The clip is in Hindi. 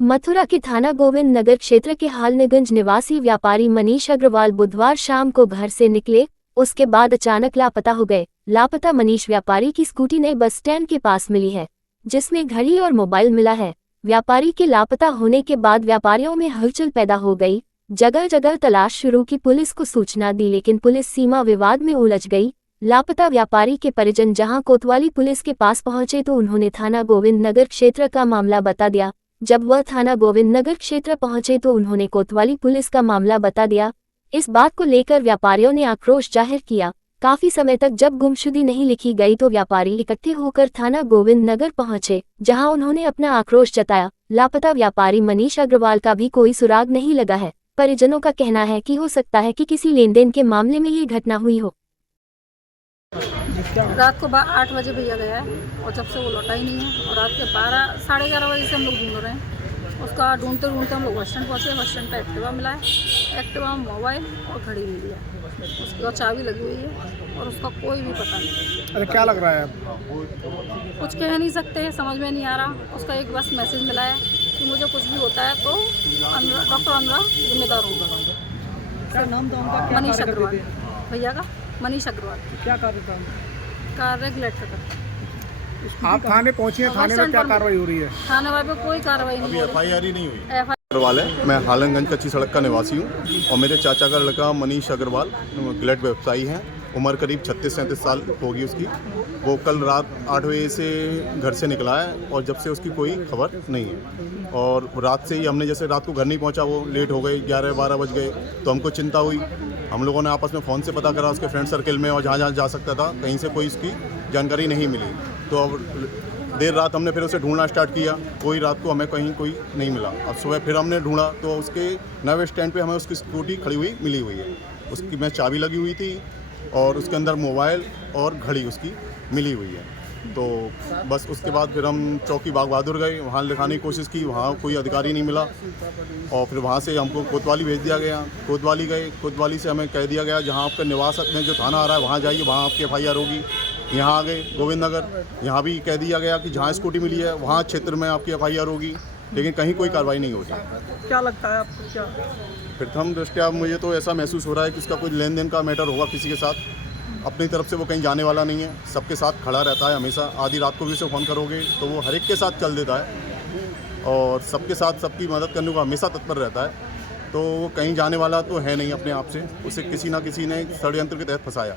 मथुरा के थाना गोविंद नगर क्षेत्र के हालनेगंज निवासी व्यापारी मनीष अग्रवाल बुधवार शाम को घर से निकले, उसके बाद अचानक लापता हो गए। लापता मनीष व्यापारी की स्कूटी नए बस स्टैंड के पास मिली है, जिसमें घड़ी और मोबाइल मिला है। व्यापारी के लापता होने के बाद व्यापारियों में हलचल पैदा हो गई। जगह जगह तलाश शुरू की, पुलिस को सूचना दी, लेकिन पुलिस सीमा विवाद में उलझ गई। लापता व्यापारी के परिजन जहां कोतवाली पुलिस के पास पहुंचे तो उन्होंने थाना गोविंद नगर क्षेत्र का मामला बता दिया। जब वह थाना गोविंद नगर क्षेत्र पहुंचे तो उन्होंने कोतवाली पुलिस का मामला बता दिया। इस बात को लेकर व्यापारियों ने आक्रोश जाहिर किया। काफी समय तक जब गुमशुदगी नहीं लिखी गई तो व्यापारी इकट्ठे होकर थाना गोविंद नगर पहुंचे, जहां उन्होंने अपना आक्रोश जताया। लापता व्यापारी मनीष अग्रवाल का भी कोई सुराग नहीं लगा है। परिजनों का कहना है कि हो सकता है कि किसी लेनदेन के मामले में ये घटना हुई हो। रात को 8 बजे भैया गया है और जब से वो लौटा ही नहीं है, और रात के 12 साढ़े 11 बजे से हम लोग ढूंढ रहे हैं। उसका ढूंढते ढूंढते हम लोग बस स्टैंड पहुँचे। बस स्टैंड पर एक्टिवा मिला है, एक्टिवा में मोबाइल और घड़ी मिली है, उसकी और चाबी लगी हुई है और उसका कोई भी पता नहीं। अरे क्या लग रहा है? कुछ कह नहीं सकते, समझ में नहीं आ रहा। उसका एक बस मैसेज मिला है कि मुझे कुछ भी होता है तो डॉक्टर अनुराग जिम्मेदार होगा। क्या नाम था उनका? मनीष अग्रवाल, भैया का मनीष अग्रवाल। क्या कार्य था? कार रेगुलेटर का। आप थाने पहुंचे हैं, थाने में क्या कार्रवाई हो रही है? थाने वाले पे कोई कार्रवाई नहीं हो रही। FIR ही नहीं हुई। अग्रवाल है, मैं हालनगंज कच्ची सड़क का निवासी हूँ और मेरे चाचा का लड़का मनीष अग्रवाल गिलेट व्यवसायी हैं। उम्र करीब 36-37 साल होगी उसकी। वो कल रात 8 बजे से घर से निकला है और जब से उसकी कोई खबर नहीं है। और रात से ही हमने जैसे रात को घर नहीं पहुंचा, वो लेट हो गए, 11-12 बज गए, तो हमको चिंता हुई। हम लोगों ने आपस में फ़ोन से पता करा उसके फ्रेंड सर्कल में, और जहाँ जहाँ जा सकता था कहीं से कोई उसकी जानकारी नहीं मिली। तो अब देर रात हमने फिर उसे ढूंढना स्टार्ट किया, कोई रात को हमें कहीं कोई नहीं मिला। अब सुबह फिर हमने ढूंढा तो उसके नए स्टैंड पे हमें उसकी स्कूटी खड़ी हुई मिली हुई है। उसकी में चाबी लगी हुई थी और उसके अंदर मोबाइल और घड़ी उसकी मिली हुई है। तो बस उसके बाद फिर हम चौकी बाग बहादुर गए, वहाँ लिखाने की कोशिश की, वहाँ कोई अधिकारी नहीं मिला। और फिर वहाँ से हमको कोतवाली भेज दिया गया। कोतवाली गए, कोतवाली से हमें कह दिया गया जहाँ आपका निवास में जो थाना आ रहा है वहाँ जाइए, वहाँ आपकी FIR होगी। यहाँ आ गए गोविंद नगर, यहाँ भी कह दिया गया कि जहाँ स्कूटी मिली है वहाँ क्षेत्र में आपकी FIR होगी, लेकिन कहीं कोई कार्रवाई नहीं हो रही। क्या लगता है आपको? क्या प्रथम दृष्टया मुझे तो ऐसा महसूस हो रहा है कि इसका कोई लेन देन का मैटर होगा किसी के साथ। अपनी तरफ से वो कहीं जाने वाला नहीं है, सबके साथ खड़ा रहता है हमेशा। आधी रात को भी उसे फ़ोन करोगे तो वो हर एक के साथ चल देता है और सबके साथ सबकी मदद करने को हमेशा तत्पर रहता है। तो वो कहीं जाने वाला तो है नहीं अपने आप से, उसे किसी ना किसी ने षड्यंत्र के तहत फंसाया।